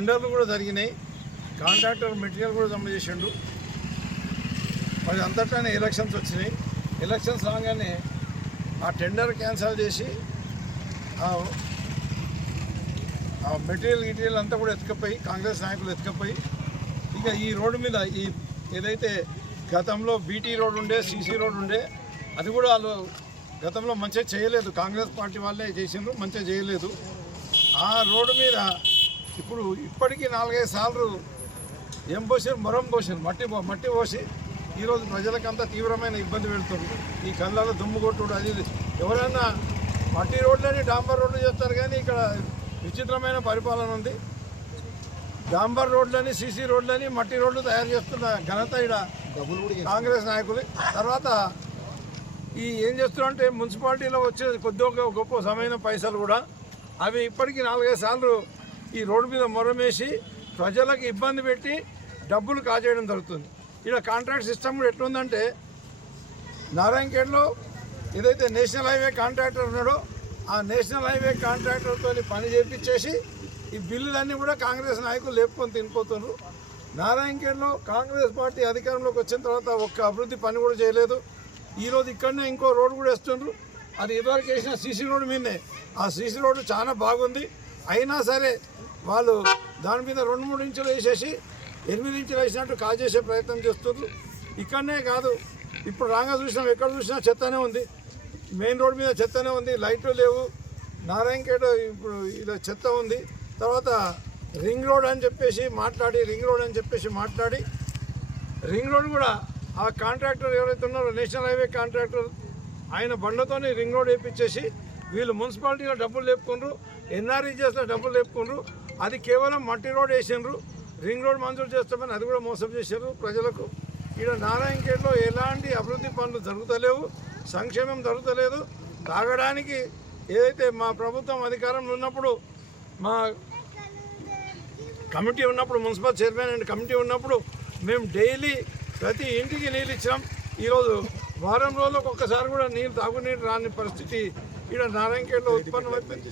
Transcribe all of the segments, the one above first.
టెండర్లు కూడా జరిగినాయి, కాంట్రాక్టర్ మెటీరియల్ కూడా జమ చేసిండు. మరి అంతటానే ఎలక్షన్స్ వచ్చినాయి. ఎలక్షన్స్ రాగానే ఆ టెండర్ క్యాన్సిల్ చేసి ఆ మెటీరియల్ అంతా కూడా ఎత్తుకపోయి కాంగ్రెస్ నాయకులు ఎత్తుకపోయి ఇక ఈ రోడ్డు మీద ఈ ఏదైతే గతంలో బీటీ రోడ్ ఉండే, సీసీ రోడ్ ఉండే, అది కూడా వాళ్ళు గతంలో మంచిగా చేయలేదు. కాంగ్రెస్ పార్టీ వాళ్ళే చేసిండ్రు, మంచిగా చేయలేదు. ఆ రోడ్డు మీద ఇప్పుడు ఇప్పటికీ 4-5 సార్లు ఏం పోసారు, మొరం పోసారు, మట్టి పోసి ఈరోజు ప్రజలకంతా తీవ్రమైన ఇబ్బంది పెడుతుంది. ఈ కళ్ళలో దుమ్ము కొట్టుడు అది ఎవరైనా మట్టి రోడ్లని డాంబర్ రోడ్లు చేస్తారు, కానీ ఇక్కడ విచిత్రమైన పరిపాలన ఉంది. డాంబర్ రోడ్లని, సీసీ రోడ్లని, మట్టి రోడ్లు తయారు చేస్తున్న ఘనత ఇక్కడ కాంగ్రెస్ నాయకులు. తర్వాత ఏం చేస్తున్నారంటే మున్సిపాలిటీలో వచ్చే కొద్దిగా గొప్ప సమయమైన పైసలు కూడా అవి ఇప్పటికీ 4-5 సార్లు ఈ రోడ్డు మీద మొరమేసి ప్రజలకు ఇబ్బంది పెట్టి డబ్బులు కాజేయడం జరుగుతుంది. ఇక్కడ కాంట్రాక్ట్ సిస్టమ్ కూడా ఎట్లుందంటే నారాయణఖేడ్లో ఏదైతే నేషనల్ హైవే కాంట్రాక్టర్ ఉన్నాడో ఆ నేషనల్ హైవే కాంట్రాక్టర్తో పని చేపించేసి ఈ బిల్లులన్నీ కూడా కాంగ్రెస్ నాయకులు లేపుకొని తినిపోతున్నారు. నారాయణఖేడ్లో కాంగ్రెస్ పార్టీ అధికారంలోకి వచ్చిన తర్వాత ఒక్క అభివృద్ధి పని కూడా చేయలేదు. ఈరోజు ఇక్కడనే ఇంకో రోడ్డు కూడా వేస్తున్నారు. అది ఇదివరకు వేసిన సీసీ రోడ్డు మీదనే. ఆ సీసీ రోడ్డు చాలా బాగుంది, అయినా సరే వాళ్ళు దాని మీద 2-3 ఇంచులు వేసేసి 8 ఇంచులు వేసినట్టు కాజేసే ప్రయత్నం చేస్తున్నారు. ఇక్కడనే కాదు, ఇప్పుడు రాగా చూసినాం, ఎక్కడ చూసినా చెత్తనే ఉంది. మెయిన్ రోడ్ మీద చెత్తనే ఉంది, లైట్లు లేవు. నారాయణఖేడ్ ఇప్పుడు ఇది చెత్త ఉంది. తర్వాత రింగ్ రోడ్ అని చెప్పేసి మాట్లాడి రింగ్ రోడ్ కూడా ఆ కాంట్రాక్టర్ ఎవరైతే ఉన్నారో నేషనల్ హైవే కాంట్రాక్టర్ ఆయన బండ్లతోనే రింగ్ రోడ్ వేయించేసి వీళ్ళు మున్సిపాలిటీలో డబ్బులు లేపుకుండ్రు, ఎన్ఆర్ఈజెస్లో డబ్బులు లేపుకుండ్రు. అది కేవలం మట్టి రోడ్ వేసిండ్రు, రింగ్ రోడ్ మంజూరు చేస్తామని అది కూడా మోసం చేశారు ప్రజలకు. ఇక్కడ నారాయణఖేడ్లో ఎలాంటి అభివృద్ధి పనులు జరుగుతలేవు, సంక్షేమం జరుగుతలేదు. తాగడానికి ఏదైతే మా ప్రభుత్వం అధికారంలో ఉన్నప్పుడు, మా కమిటీ ఉన్నప్పుడు, మున్సిపల్ చైర్మన్ అండ్ కమిటీ ఉన్నప్పుడు మేము డైలీ ప్రతి ఇంటికి నీళ్ళు ఇచ్చినాం. ఈరోజు వారం రోజులకు ఒక్కసారి కూడా తాగునీరు రాని పరిస్థితి ఇక్కడ నారాయణఖేడ్లో ఉత్పన్నమైపోయింది.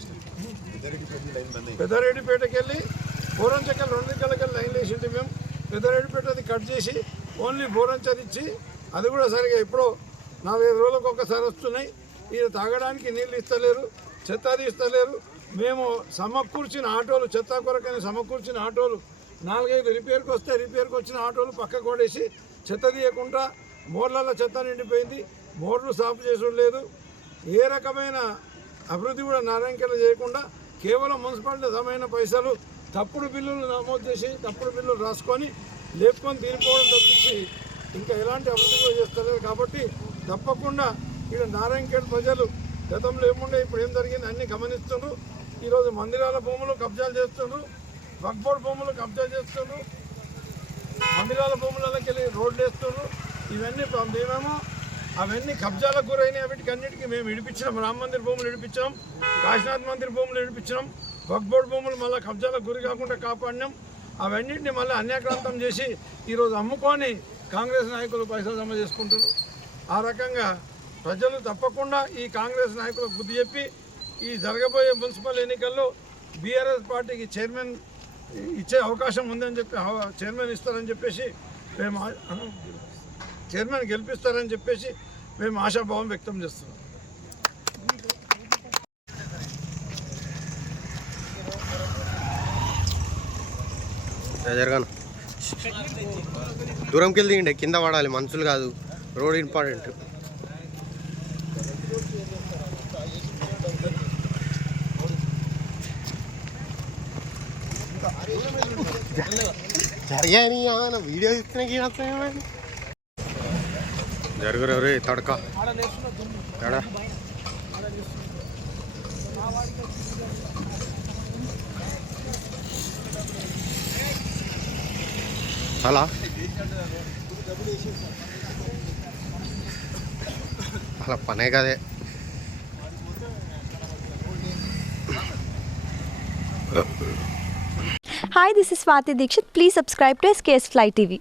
పెద్దారెడ్డిపేటకి వెళ్ళి బోరంచకెళ్ళి 2 దిక్కలకెళ్ళి లైన్లు వేసింటి మేము. పెద్దారెడ్డిపేటది కట్ చేసి ఓన్లీ బోరంచది ఇచ్చి అది కూడా సరిగా ఎప్పుడో 4-5 రోజులకు ఒక్కసారి వస్తున్నాయి. ఇది తాగడానికి నీళ్ళు ఇస్తలేరు, చెత్త తీస్తలేరు. మేము సమకూర్చిన ఆటోలు, చెత్త కొరకని సమకూర్చిన ఆటోలు 4-5 రిపేర్కి వస్తే రిపేర్కి వచ్చిన ఆటోలు పక్క కొడేసి చెత్త తీయకుండా మోర్లలో చెత్త నిండిపోయింది. మోర్లు సాఫ్ చేసడం లేదు. ఏ రకమైన అభివృద్ధి కూడా నారాయణఖేడ్లో చేయకుండా కేవలం మున్సిపాలిటీ జమైన పైసలు తప్పుడు బిల్లులు నమోదు చేసి తప్పుడు బిల్లులు రాసుకొని లేపుకొని తినిపోవడం తప్పించి ఇంకా ఎలాంటి అభివృద్ధి కూడా చేస్తలేదు. కాబట్టి తప్పకుండా ఇక్కడ నారాయణఖేడ్ ప్రజలు గతంలో ఏముండే ఇప్పుడు ఏం జరిగింది అన్నీ గమనిస్తున్నారు. ఈరోజు మందిరాల భూములు కబ్జాలు చేస్తున్నారు, వక్ఫ్ బోర్డు భూములు కబ్జా చేస్తున్నారు, మందిరాల భూములకి వెళ్ళి రోడ్లు వేస్తున్నారు. ఇవన్నీ మేమేమో అవన్నీ కబ్జాలకు గురైన వీటికి అన్నిటికీ మేము విడిపించినాం. రామ మందిర్ భూములు విడిపించినాం, కాశీనాథ్ మందిర్ భూములు విడిపించినాం, వక్ఫ్ బోర్డు భూములు మళ్ళీ కబ్జాలకు గురి కాకుండా కాపాడినాం. అవన్నింటినీ మళ్ళీ అన్యాక్రాంతం చేసి ఈరోజు అమ్ముకొని కాంగ్రెస్ నాయకులు పైసలు జమ చేసుకుంటున్నారు. ఆ రకంగా ప్రజలు తప్పకుండా ఈ కాంగ్రెస్ నాయకులకు బుద్ధి చెప్పి ఈ జరగబోయే మున్సిపల్ ఎన్నికల్లో బీఆర్ఎస్ పార్టీకి చైర్మన్ ఇచ్చే అవకాశం ఉందని చెప్పి చైర్మన్ ఇస్తారని చెప్పేసి మేము చైర్మన్ గెలిపిస్తారని చెప్పేసి మేము ఆశాభావం వ్యక్తం చేస్తున్నాం. జరగాను దూరంకి వెళ్ళి కింద పడాలి, మనుషులు కాదు, రోడ్ ఇంపార్టెంట్. జరిగాని వీడియో ఇస్తున్నా జరుగురే తడక అలా అలా పనే కదే. Hi, this is Swati Dikshit. Please subscribe to SKS Fly TV.